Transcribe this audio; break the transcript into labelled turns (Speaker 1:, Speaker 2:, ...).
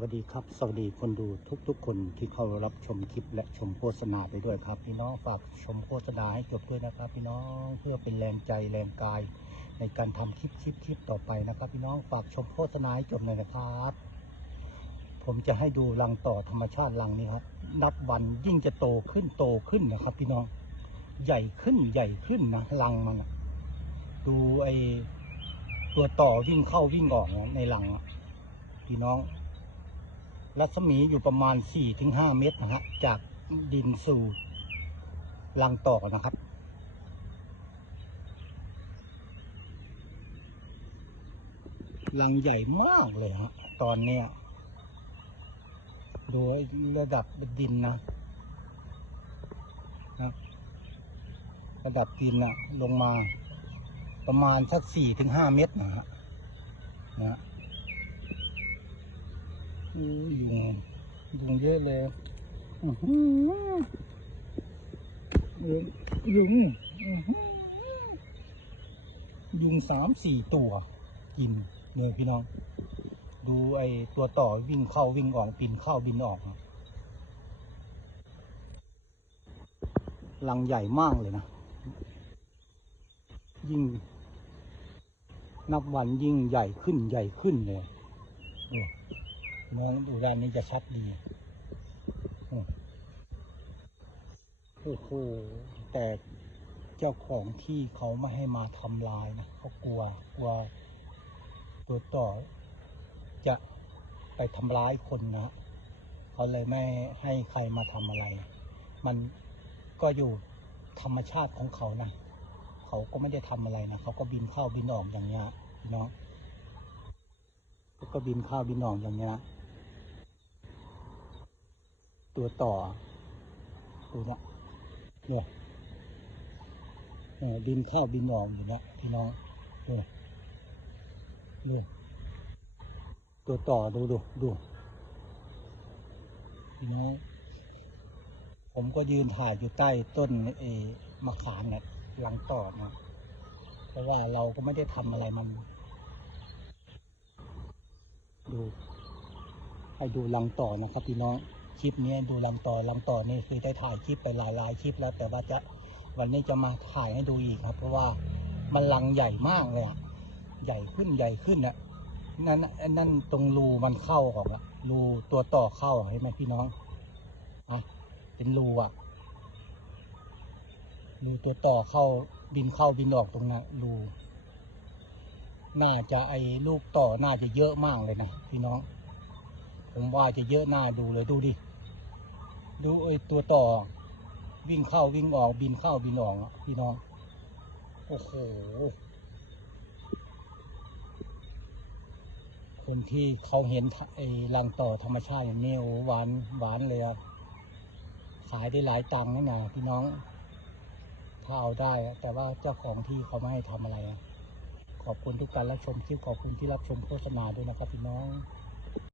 Speaker 1: วัสดีครับ สวัสดีคนดูทุกๆ คนที่เข้ารับชมคลิปและชมโฆษณาไปด้วยครับ พี่น้องฝากชมโฆษณาให้จบด้วยนะครับ พี่น้องเพื่อเป็นแรงใจแรงกาย ในการทำคลิปคลิปคลิปต่อไปนะครับ พี่น้องฝากชมโฆษณาให้จบหน่อยนะครับ ผมจะให้ดูรังต่อธรรมชาติรังนี้ครับนับวันยิ่งจะโตขึ้นโตขึ้นนะครับ พี่น้องใหญ่ขึ้นใหญ่ขึ้นนะรังมันดูไอตัวต่อวิ่งเข้าวิ่งออกนะในรังพี่น้อง รัศมีอยู่ประมาณ 4-5 เมตรนะฮะจากดินสู่รังต่อนะครับ รังใหญ่มากเลยฮะ ตอนเนี้ยดูระดับดินนะนะระดับดินนะลงมาประมาณสัก4-5เมตรนะฮะนะ ยุงยุงเยอะเลยยุงยุงยุงสามสี่ตัว กินเนี่ยพี่น้อง ดูไอตัวต่อวิ่งเข้าวิ่งออกบินเข้าบินออกนะรังใหญ่มากเลยนะ ยิ่ง นับวันยิ่งใหญ่ขึ้นใหญ่ขึ้นเลย มองดูด้านนี้จะชัดดีโอ้โหแต่เจ้าของที่เขาไม่ให้มาทำลายนะเขากลัวกลัวตัวต่อจะไปทำร้ายคนนะเขาเลยไม่ให้ใครมาทำอะไร มันก็อยู่ธรรมชาติของเขานะเขาก็ไม่ได้ทำอะไรนะเขาก็บินเข้าบินออกอย่างเงี้ยพี่น้องก็บินเข้าบินออกอย่างเงี้ย ตัวต่อดูนะเนี่ยเนี่ยบินเข้าบินออกอยู่นะพี่น้องเนี่ยเนี่ยตัวต่อดูดูดูพี่น้องผมก็ยืนถ่ายอยู่ใต้ต้นเอมะขามเนี่ยหลังต่อนะเพราะว่าเราก็ไม่ได้ทำอะไรมัน ดู ให้ดูรังต่อนะครับพี่น้อง คลิปนี้ดูรังต่อรังต่อนี่คือได้ถ่ายคลิปไปหลายๆคลิปแล้ว แต่ว่าจะวันนี้จะมาถ่ายให้ดูอีกครับ เพราะว่ามันรังใหญ่มากเลยอะใหญ่ขึ้นใหญ่ขึ้นอะนั่นนั่นตรงรูมันเข้าออกอะรูตัวต่อเข้าเห็นไหมพี่น้องอะเป็นรูอะรูตัวต่อเข้าบินเข้าบินออกตรงนั้นรูน่าจะไอ้ลูกต่อน่าจะเยอะมากเลยนะพี่น้อง ผมว่าจะเยอะน้าดูเลยดูดิ ดูไอ้ตัวต่อ วิ่งเข้าวิ่งออกบินเข้าบินออกอะพี่น้อง โอ้โห คนที่เขาเห็นไอ้รังต่อธรรมชาติอย่างนี้โอ้หวานหวานเลยอะขายได้หลายตังค์นี่นะพี่น้องถ้าเอาได้ แต่ว่าเจ้าของที่เขาไม่ให้ทำอะไร ขอบคุณทุกการรับชมคลิปขอบคุณที่รับชมโฆษณาด้วยนะครับพี่น้อง